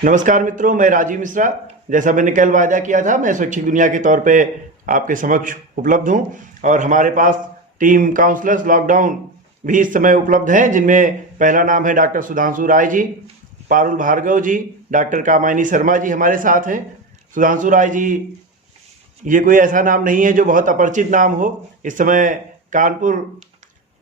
नमस्कार मित्रों, मैं राजीव मिश्रा। जैसा मैंने कल वादा किया था, मैं स्वैच्छिक दुनिया के तौर पे आपके समक्ष उपलब्ध हूं और हमारे पास टीम काउंसलर्स लॉकडाउन भी इस समय उपलब्ध हैं, जिनमें पहला नाम है डॉक्टर सुधांशु राय जी, पारुल भार्गव जी, डॉक्टर कामायनी शर्मा जी हमारे साथ हैं। सुधांशु राय जी, ये कोई ऐसा नाम नहीं है जो बहुत अपरिचित नाम हो। इस समय कानपुर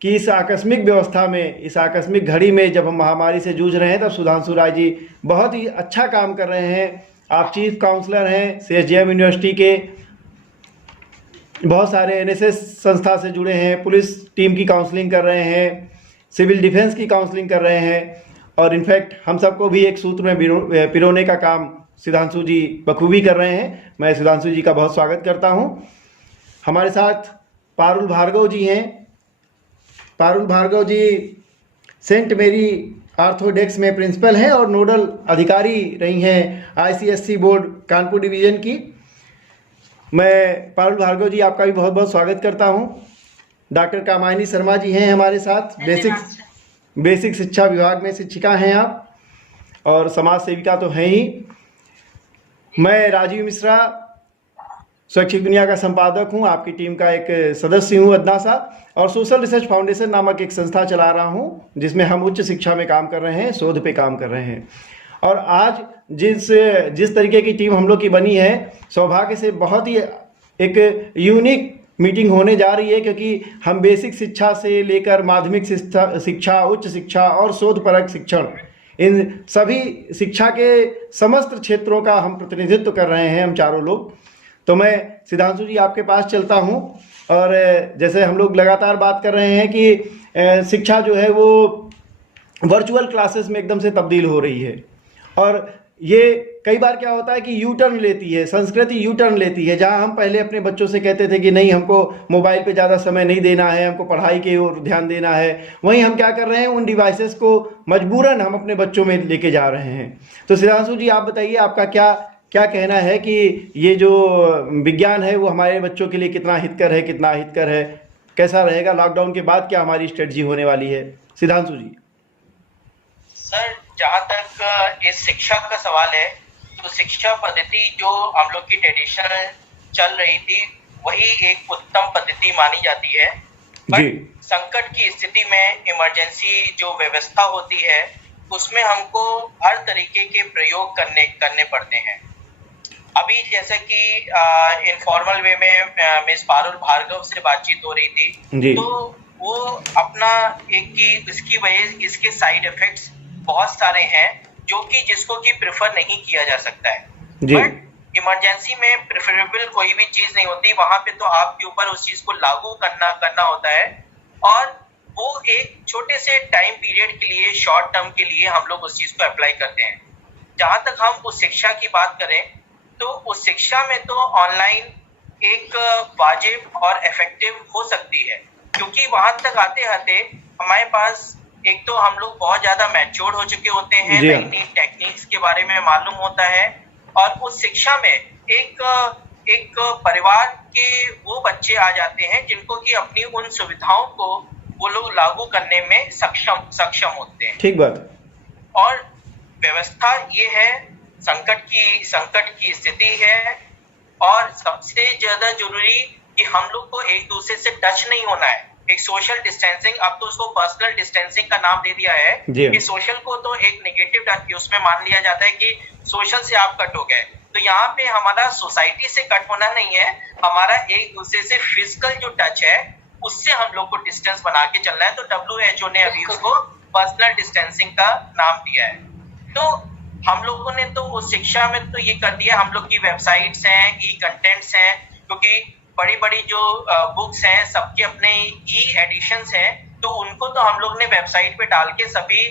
कि इस आकस्मिक व्यवस्था में, इस आकस्मिक घड़ी में जब हम महामारी से जूझ रहे हैं, तब सुधांशु राय जी बहुत ही अच्छा काम कर रहे हैं। आप चीफ काउंसलर हैं, सीएसजेएम यूनिवर्सिटी के, बहुत सारे एनएसएस संस्था से जुड़े हैं, पुलिस टीम की काउंसलिंग कर रहे हैं, सिविल डिफेंस की काउंसलिंग कर रहे हैं और इनफैक्ट हम सबको भी एक सूत्र में पिरोने का काम सुधांशु जी बखूबी कर रहे हैं। मैं सुधांशु जी का बहुत स्वागत करता हूं। हमारे साथ पारुल भार्गव जी हैं। पारुल भार्गव जी सेंट मेरी ऑर्थोडेक्स में प्रिंसिपल हैं और नोडल अधिकारी रही हैं आईसीएससी बोर्ड कानपुर डिवीज़न की। मैं पारुल भार्गव जी आपका भी बहुत बहुत स्वागत करता हूं। डॉक्टर कामायनी शर्मा जी हैं हमारे साथ, बेसिक शिक्षा विभाग में शिक्षिका हैं आप और समाज सेविका तो हैं ही। मैं राजीव मिश्रा, स्वैच्छिक दुनिया का संपादक हूं, आपकी टीम का एक सदस्य हूं अदना सा, और सोशल रिसर्च फाउंडेशन नामक एक संस्था चला रहा हूं जिसमें हम उच्च शिक्षा में काम कर रहे हैं, शोध पे काम कर रहे हैं। और आज जिस तरीके की टीम हम लोग की बनी है, सौभाग्य से बहुत ही एक यूनिक मीटिंग होने जा रही है, क्योंकि हम बेसिक शिक्षा से लेकर माध्यमिक शिक्षा, उच्च शिक्षा और शोधपरक शिक्षण, इन सभी शिक्षा के समस्त क्षेत्रों का हम प्रतिनिधित्व कर रहे हैं, हम चारों लोग। तो मैं सुधांशु जी आपके पास चलता हूं और जैसे हम लोग लगातार बात कर रहे हैं कि शिक्षा जो है वो वर्चुअल क्लासेस में एकदम से तब्दील हो रही है और ये कई बार क्या होता है कि यू टर्न लेती है, संस्कृति यू टर्न लेती है। जहां हम पहले अपने बच्चों से कहते थे कि नहीं, हमको मोबाइल पे ज़्यादा समय नहीं देना है, हमको पढ़ाई की ओर ध्यान देना है, वहीं हम क्या कर रहे हैं, उन डिवाइसेस को मजबूरन हम अपने बच्चों में लेके जा रहे हैं। तो सुधांशु जी आप बताइए, आपका क्या कहना है कि ये जो विज्ञान है वो हमारे बच्चों के लिए कितना हितकर है, कितना अहितकर है, कैसा रहेगा लॉकडाउन के बाद, क्या हमारी स्ट्रेटजी होने वाली है? सुधांशु जी। सर, जहाँ तक इस शिक्षा का सवाल है, तो शिक्षा पद्धति जो हम लोग की ट्रेडिशनल चल रही थी वही एक उत्तम पद्धति मानी जाती है। बट संकट की स्थिति में इमरजेंसी जो व्यवस्था होती है उसमें हमको हर तरीके के प्रयोग करने पड़ते हैं। अभी जैसे कि इनफॉर्मल वे में मिस पारुल भार्गव से बातचीत हो रही थी, तो वो अपना इसकी वजह, इसके साइड इफेक्ट्स बहुत सारे हैं जो कि जिसको कि प्रेफर नहीं किया जा सकता है। बट इमरजेंसी में प्रेफरेबल कोई भी चीज नहीं होती, वहां पे तो आपके ऊपर उस चीज को लागू करना होता है और वो एक छोटे से टाइम पीरियड के लिए, शॉर्ट टर्म के लिए हम लोग उस चीज को अप्लाई करते हैं। जहां तक हम उस शिक्षा की बात करें तो उस शिक्षा में तो ऑनलाइन एक वाजिब और इफेक्टिव हो सकती है, क्योंकि वहां तक आते आते हमारे पास एक तो हम लोग बहुत ज्यादा मैच्योर हो चुके होते हैं, नई नई टेक्निक्स के बारे में मालूम होता है और उस शिक्षा में एक परिवार के वो बच्चे आ जाते हैं जिनको कि अपनी उन सुविधाओं को वो लोग लागू करने में सक्षम होते हैं। ठीक बात। और व्यवस्था ये है, संकट की स्थिति है और सबसे ज्यादा जरूरी कि हम लोग को एक दूसरे से टच नहीं होना है। एक सोशल डिस्टेंसिंग, अब तो उसको पर्सनल डिस्टेंसिंग का नाम दे दिया है कि सोशल को तो एक नेगेटिव उसमें मान लिया जाता है कि सोशल से आप कट हो गए। तो यहाँ पे हमारा सोसाइटी से कट होना नहीं है, हमारा एक दूसरे से फिजिकल जो टच है उससे हम लोग को डिस्टेंस बना के चलना है। तो WHO ने अभी उसको पर्सनल डिस्टेंसिंग का नाम दिया है। तो हम लोगों ने तो उस शिक्षा में तो ये कर दिया, हम लोग की वेबसाइट्स हैं, ई कंटेंट्स हैं, क्योंकि बड़ी बड़ी जो बुक्स हैं सबके अपने ई एडिशंस हैं, तो उनको तो हम लोग ने वेबसाइट पे डाल के सभी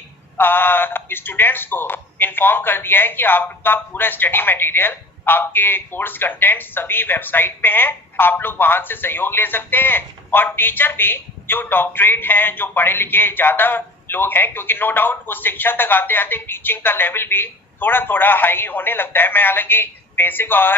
स्टूडेंट्स को इन्फॉर्म कर दिया है कि आपका पूरा स्टडी मटेरियल, आपके कोर्स कंटेंट सभी वेबसाइट पे हैं, आप लोग वहां से सहयोग ले सकते हैं। और टीचर भी जो डॉक्टरेट हैं, जो पढ़े लिखे ज्यादा लोग हैं, क्योंकि नो डाउट उस शिक्षा तक आते आते टीचिंग का लेवल भी थोड़ा हाई होने लगता है। मैं हालांकि बेसिक और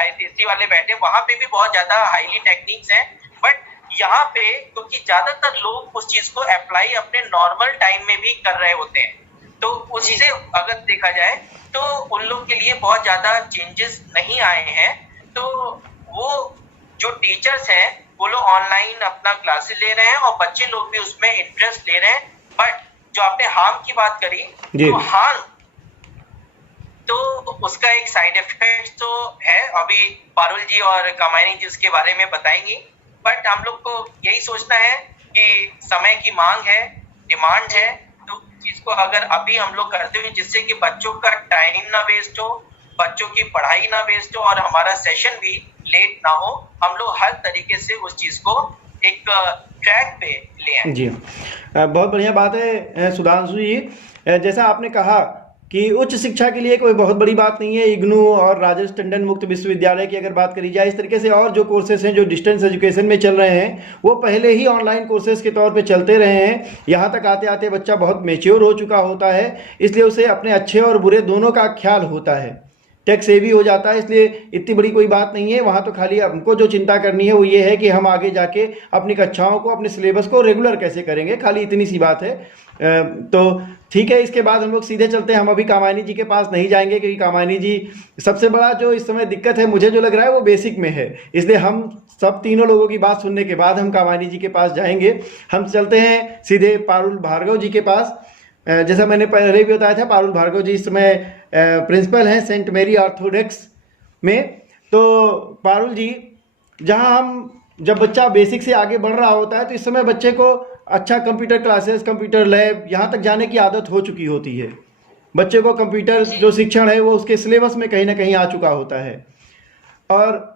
ICSE वाले बैठे, वहां पे भी बहुत ज्यादा हाईली टेक्निक्स हैं, बट यहाँ पे क्योंकि ज्यादातर लोग उस चीज को अप्लाई अपने नॉर्मल टाइम में भी कर रहे होते हैं, तो उससे अगर देखा जाए तो उन लोग के लिए बहुत ज्यादा चेंजेस नहीं आए हैं। तो वो जो टीचर्स हैं वो लोग ऑनलाइन अपना क्लासेस ले रहे हैं और बच्चे लोग भी उसमें इंटरेस्ट ले रहे हैं। बट जो आपने हार्म की बात करी, तो हार्म तो उसका एक साइड इफेक्ट तो है, अभी पारुल जी और कामायनी जी उसके बारे में बताएंगी। बट हम लोग को यही सोचना है कि समय की मांग है, डिमांड है, तो चीज को अगर अभी हम लोग करते हुए जिससे कि बच्चों का टाइम ना वेस्ट हो, बच्चों की पढ़ाई ना वेस्ट हो और हमारा सेशन भी लेट ना हो, हम लोग हर तरीके से उस चीज को एक ट्रैक पे ले आए। जी, बहुत बढ़िया बात है सुधांशु जी। जैसा आपने कहा कि उच्च शिक्षा के लिए कोई बहुत बड़ी बात नहीं है। इग्नू और राजेश टंडन मुक्त विश्वविद्यालय की अगर बात करी जाए, इस तरीके से और जो कोर्सेज हैं जो डिस्टेंस एजुकेशन में चल रहे हैं वो पहले ही ऑनलाइन कोर्सेज के तौर पे चलते रहे हैं। यहाँ तक आते आते बच्चा बहुत मेच्योर हो चुका होता है, इसलिए उसे अपने अच्छे और बुरे दोनों का ख्याल होता है, टेक सेवी हो जाता है। इसलिए इतनी बड़ी कोई बात नहीं है। वहाँ तो खाली हमको जो चिंता करनी है वो ये है कि हम आगे जाके अपनी कक्षाओं को, अपने सिलेबस को रेगुलर कैसे करेंगे, खाली इतनी सी बात है। तो ठीक है, इसके बाद हम लोग सीधे चलते हैं। हम अभी कामायनी जी के पास नहीं जाएंगे क्योंकि कामायनी जी सबसे बड़ा जो इस समय दिक्कत है मुझे जो लग रहा है वो बेसिक में है, इसलिए हम सब तीनों लोगों की बात सुनने के बाद हम कामायनी जी के पास जाएंगे। हम चलते हैं सीधे पारुल भार्गव जी के पास। जैसा मैंने पहले भी बताया था, पारुल भार्गव जी इस समय प्रिंसिपल हैं सेंट मेरी ऑर्थोडॉक्स में। तो पारुल जी, जहां हम जब बच्चा बेसिक से आगे बढ़ रहा होता है तो इस समय बच्चे को अच्छा कंप्यूटर क्लासेस, कंप्यूटर लैब, यहाँ तक जाने की आदत हो चुकी होती है। बच्चे को कंप्यूटर जो शिक्षण है वो उसके सिलेबस में कहीं ना कहीं आ चुका होता है और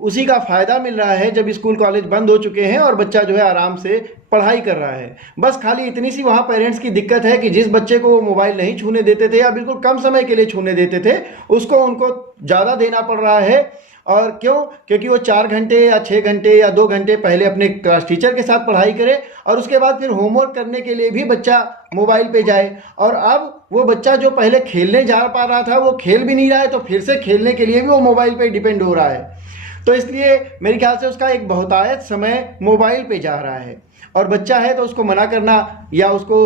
उसी का फ़ायदा मिल रहा है जब स्कूल कॉलेज बंद हो चुके हैं और बच्चा जो है आराम से पढ़ाई कर रहा है। बस खाली इतनी सी वहाँ पेरेंट्स की दिक्कत है कि जिस बच्चे को वो मोबाइल नहीं छूने देते थे या बिल्कुल कम समय के लिए छूने देते थे, उसको उनको ज़्यादा देना पड़ रहा है। और क्यों? क्योंकि वो 4 घंटे या 6 घंटे या 2 घंटे पहले अपने क्लास टीचर के साथ पढ़ाई करे और उसके बाद फिर होमवर्क करने के लिए भी बच्चा मोबाइल पे जाए। और अब वो बच्चा जो पहले खेलने जा पा रहा था वो खेल भी नहीं रहा है, तो फिर से खेलने के लिए भी वो मोबाइल पे डिपेंड हो रहा है। तो इसलिए मेरे ख्याल से उसका एक बहुतायत समय मोबाइल पे जा रहा है और बच्चा है तो उसको मना करना या उसको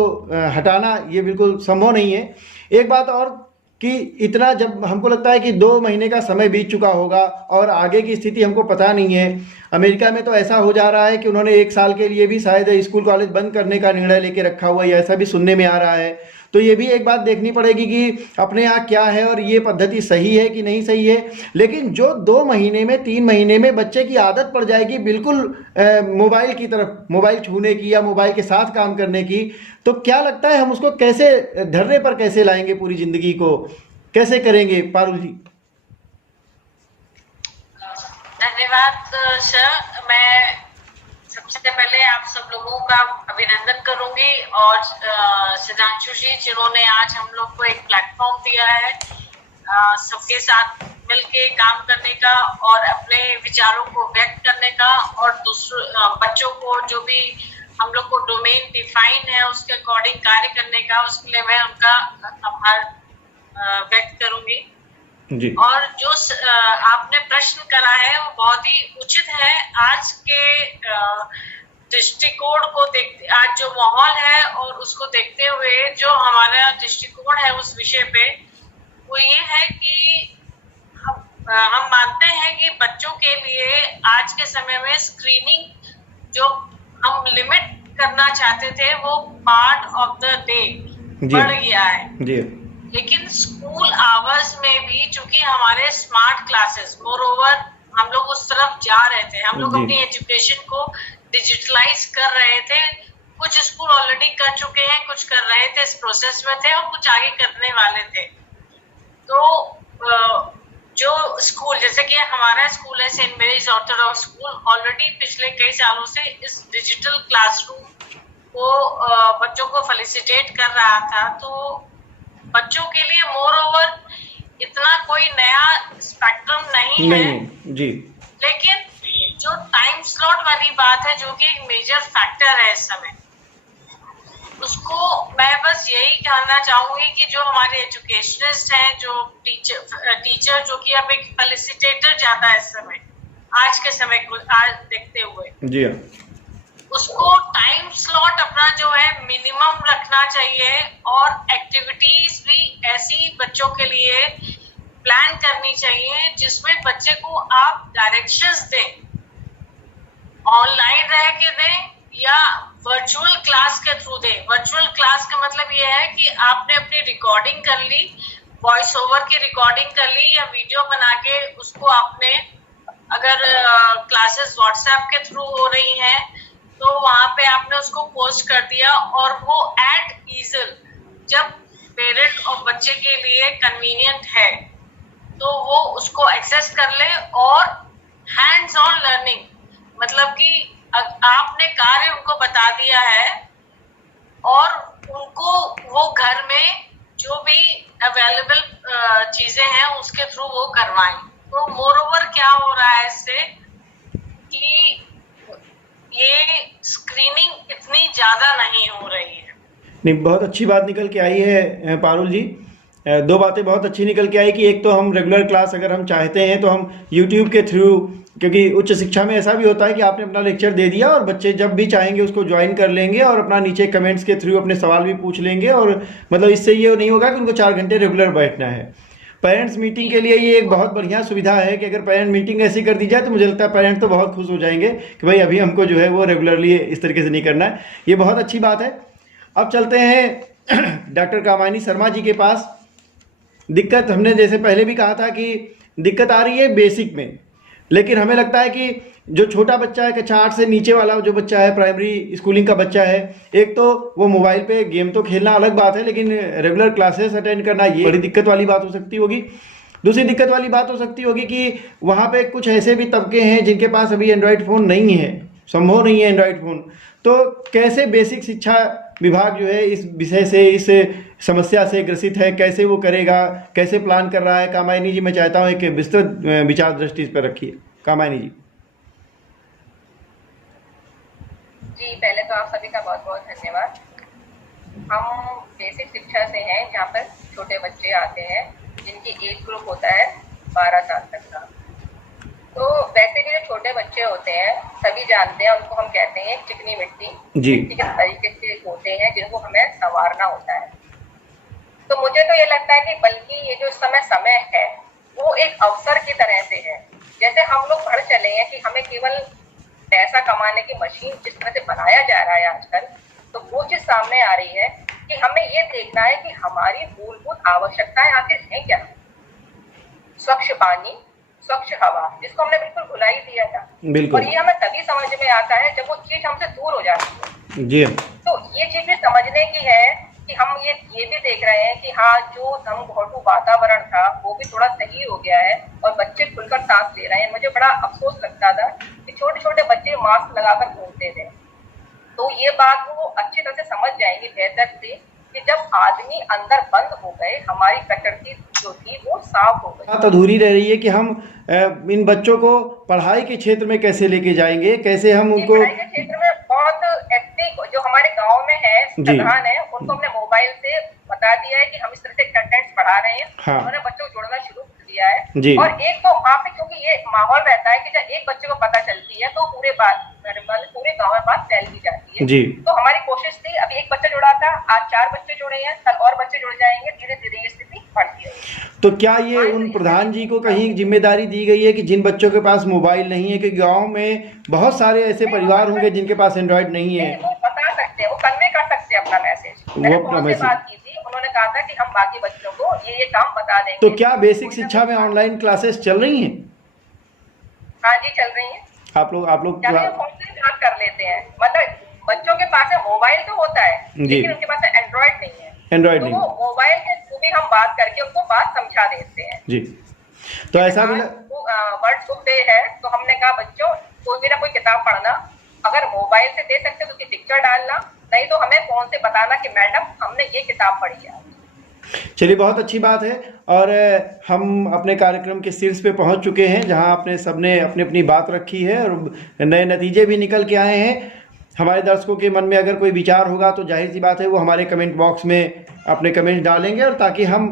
हटाना ये बिल्कुल संभव नहीं है। एक बात और कि इतना जब हमको लगता है कि 2 महीने का समय बीत चुका होगा और आगे की स्थिति हमको पता नहीं है। अमेरिका में तो ऐसा हो जा रहा है कि उन्होंने 1 साल के लिए भी शायद स्कूल कॉलेज बंद करने का निर्णय लेके रखा हुआ है, ऐसा भी सुनने में आ रहा है। तो ये भी एक बात देखनी पड़ेगी कि अपने यहाँ क्या है और ये पद्धति सही है कि नहीं सही है। लेकिन जो 2 महीने में 3 महीने में बच्चे की आदत पड़ जाएगी बिल्कुल मोबाइल की तरफ, मोबाइल छूने की या मोबाइल के साथ काम करने की, तो क्या लगता है हम उसको कैसे धरने पर कैसे लाएंगे, पूरी ज़िंदगी को कैसे करेंगे? पारुल जी। धन्यवाद सर। मैं सबसे पहले आप सब लोगों का अभिनंदन करूंगी और सुधांशु जी जिन्होंने आज हम लोग को एक प्लेटफॉर्म दिया है सबके साथ मिलके काम करने का और अपने विचारों को व्यक्त करने का और दूसरों बच्चों को जो भी हम लोग को डोमेन डिफाइन है उसके अकॉर्डिंग कार्य करने का, उसके लिए मैं उनका आभार व्यक्त करूंगी जी। और जो आपने प्रश्न करा है वो बहुत ही उचित है। आज के दृष्टिकोण को देखते, आज जो माहौल है और उसको देखते हुए जो हमारा दृष्टिकोण है उस विषय पे वो ये है कि हम मानते हैं कि बच्चों के लिए आज के समय में स्क्रीनिंग जो हम लिमिट करना चाहते थे वो पार्ट ऑफ द डे बढ़ गया है जी। लेकिन स्कूल आवर्स में भी चूंकि हमारे स्मार्ट क्लासेस मोर ओवर हम लोग उस तरफ जा रहे थे, हम लोग अपनी एजुकेशन को डिजिटलाइज कर रहे थे। कुछ स्कूल ऑलरेडी कर चुके हैं, कुछ कर रहे थे, इस प्रोसेस में थे और कुछ आगे करने वाले थे। तो जो स्कूल जैसे कि हमारा स्कूल है Saint Mary's Orthodox school, already पिछले कई सालों से इस डिजिटल क्लासरूम को बच्चों को फैसिलिटेट कर रहा था। तो बच्चों के लिए मोर ओवर इतना कोई नया स्पेक्ट्रम नहीं है जी। लेकिन जो टाइम स्लॉट वाली बात है जो कि एक मेजर फैक्टर है इस समय, उसको मैं बस यही कहना चाहूंगी कि जो हमारे एजुकेशनिस्ट हैं, जो टीचर जो कि अब एक फैसिलिटेटर ज्यादा है इस समय, आज के समय को आज देखते हुए जी, उसको टाइम स्लॉट अपना जो है मिनिमम रखना चाहिए और एक्टिविटीज भी ऐसी बच्चों के लिए प्लान करनी चाहिए जिसमें बच्चे को आप डायरेक्शंस दें, ऑनलाइन रह के दें या वर्चुअल क्लास के थ्रू दें। वर्चुअल क्लास का मतलब ये है कि आपने अपनी रिकॉर्डिंग कर ली, वॉइस ओवर की रिकॉर्डिंग कर ली या वीडियो बना के उसको आपने, अगर क्लासेस व्हाट्सएप के थ्रू हो रही हैं तो वहां पे आपने उसको पोस्ट कर दिया और वो एट ईजल जब पेरेंट और बच्चे के लिए कन्वीनियंट है तो वो उसको एक्सेस कर ले। और हैंड्स ऑन लर्निंग मतलब कि आपने कार्य उनको बता दिया है और उनको वो घर में जो भी अवेलेबल चीजें हैं उसके थ्रू वो करवाएं। तो मोर ओवर क्या हो रहा है इससे कि ये स्क्रीनिंग इतनी ज्यादा नहीं हो रही है। नहीं, बहुत अच्छी बात निकल के आई है पारुल जी। दो बातें बहुत अच्छी निकल के आई कि एक तो हम रेगुलर क्लास अगर हम चाहते हैं तो हम यूट्यूब के थ्रू, क्योंकि उच्च शिक्षा में ऐसा भी होता है कि आपने अपना लेक्चर दे दिया और बच्चे जब भी चाहेंगे उसको ज्वाइन कर लेंगे और अपना नीचे कमेंट्स के थ्रू अपने सवाल भी पूछ लेंगे और मतलब इससे ये नहीं होगा कि उनको 4 घंटे रेगुलर बैठना है। पेरेंट्स मीटिंग के लिए ये एक बहुत बढ़िया सुविधा है कि अगर पेरेंट मीटिंग ऐसी कर दी जाए तो मुझे लगता है पेरेंट तो बहुत खुश हो जाएंगे कि भाई अभी हमको जो है वो रेगुलरली इस तरीके से नहीं करना है। ये बहुत अच्छी बात है। अब चलते हैं डॉक्टर कामायनी शर्मा जी के पास। दिक्कत हमने जैसे पहले भी कहा था कि दिक्कत आ रही है बेसिक में, लेकिन हमें लगता है कि जो छोटा बच्चा है, कक्षा 8 से नीचे वाला जो बच्चा है, प्राइमरी स्कूलिंग का बच्चा है, एक तो वो मोबाइल पे गेम तो खेलना अलग बात है, लेकिन रेगुलर क्लासेस अटेंड करना ये बड़ी दिक्कत वाली बात हो सकती होगी। दूसरी दिक्कत वाली बात हो सकती होगी कि वहाँ पे कुछ ऐसे भी तबके हैं जिनके पास अभी एंड्रॉयड फ़ोन नहीं है, संभव नहीं है एंड्रॉयड फ़ोन। तो कैसे बेसिक शिक्षा विभाग जो है इस विषय से, इस समस्या से ग्रसित है, कैसे वो करेगा, कैसे प्लान कर रहा है? कामायनी जी, मैं चाहता हूँ एक विस्तृत विचार दृष्टि इस पर रखिए। कामायनी जी। जी, पहले तो आप सभी का बहुत बहुत धन्यवाद। हम बेसिक शिक्षा से हैं जहाँ पर छोटे बच्चे आते हैं जिनकी एज ग्रुप होता है 12 साल तक का। तो वैसे भी जो छोटे बच्चे होते हैं सभी जानते हैं, उनको हम कहते हैं चिकनी मिट्टी के तरीके से होते हैं जिनको हमें संवारना होता है। तो मुझे तो ये लगता है कि बल्कि ये जो समय है वो एक अवसर की तरह से है। जैसे हम लोग पढ़ चले हैं कि हमें केवल पैसा कमाने की मशीन जिस तरह से बनाया जा रहा है आजकल, तो वो चीज सामने आ रही है कि हमें ये देखना है कि हमारी मूलभूत आवश्यकताएं आखिर हैं क्या। स्वच्छ पानी, स्वच्छ हवा, जिसको हमने बिल्कुल भुला ही दिया था, और ये हमें तभी समझ में आता है जब वो चीज हमसे दूर हो जाती है। जी। तो ये चीज भी समझने की है कि हम ये भी देख रहे हैं कि हाँ, जो घनघोटू वातावरण था वो भी थोड़ा सही हो गया है और बच्चे खुलकर सांस ले रहे हैं। मुझे बड़ा अफसोस लगता था कि छोटे छोटे बच्चे मास्क लगाकर घूमते थे। तो ये बात वो अच्छी तरह से समझ जाएंगे बेहतर से कि जब आदमी अंदर बंद हो गए, हमारी प्रकृति जो थी वो साफ हो गई। बात अधूरी रह रही है कि हम इन बच्चों को पढ़ाई के क्षेत्र में कैसे लेके जाएंगे, कैसे हम उनको पढ़ाई के क्षेत्र में बहुत एक्टिव जो हमारे गांव में है प्रधान है, उनको हमने मोबाइल से बता दिया है कि हम इस तरह से कंटेंट्स पढ़ा रहे हैं। हाँ। उन्होंने बच्चों को जोड़ना शुरू कर दिया है जी। और एक तो वहाँ पे क्योंकि ये माहौल रहता है कि जब एक बच्चे को पता चलती है तो पूरे गाँव में बात फैल दी जाती है जी। तो हमारी कोशिश थी, अभी एक बच्चा जुड़ा था, आज 4 बच्चे जुड़े हैं, कल और बच्चे जुड़ जाएंगे, धीरे धीरे ये स्थिति बढ़ती है। तो क्या ये उन प्रधान जी को कहीं जिम्मेदारी दी गई है कि जिन बच्चों के पास मोबाइल नहीं है, कि गांव में बहुत सारे ऐसे परिवार होंगे जिनके पास एंड्रॉइड नहीं है, वो बता सकते हैं, वो कन्वे कर सकते हैं अपना मैसेज। वो बात की थी, उन्होंने कहा था कि हम बाकी बच्चों को ये काम बता देंगे। तो क्या बेसिक शिक्षा में ऑनलाइन क्लासेस चल रही हैं? हाँ जी, चल रही हैं। आप लोग फोन से बात कर लेते हैं, मतलब बच्चों के पास मोबाइल तो होता है लेकिन उनके पास एंड्रॉइड नहीं है। एंड्रॉइड तो नहीं, वो मोबाइल के थ्रू भी हम बात करके उनको बात समझा देते हैं जी। तो ऐसा भी वर्ड बुक डे है तो हमने कहा बच्चों कोई भी ना कोई किताब पढ़ना, अगर मोबाइल से दे सकते तो उसकी पिक्चर डालना, नहीं तो हमें फोन से बताना कि मैडम हमने ये किताब पढ़ी है। चलिए, बहुत अच्छी बात है। और हम अपने कार्यक्रम के शीर्ष पे पहुंच चुके हैं जहां आपने सबने अपनी अपनी बात रखी है और नए नतीजे भी निकल के आए हैं। हमारे दर्शकों के मन में अगर कोई विचार होगा तो जाहिर सी बात है वो हमारे कमेंट बॉक्स में अपने कमेंट डालेंगे, और ताकि हम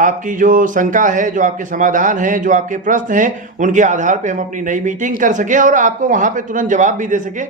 आपकी जो शंका है, जो आपके समाधान हैं, जो आपके प्रश्न हैं, उनके आधार पे हम अपनी नई मीटिंग कर सकें और आपको वहाँ पे तुरंत जवाब भी दे सकें।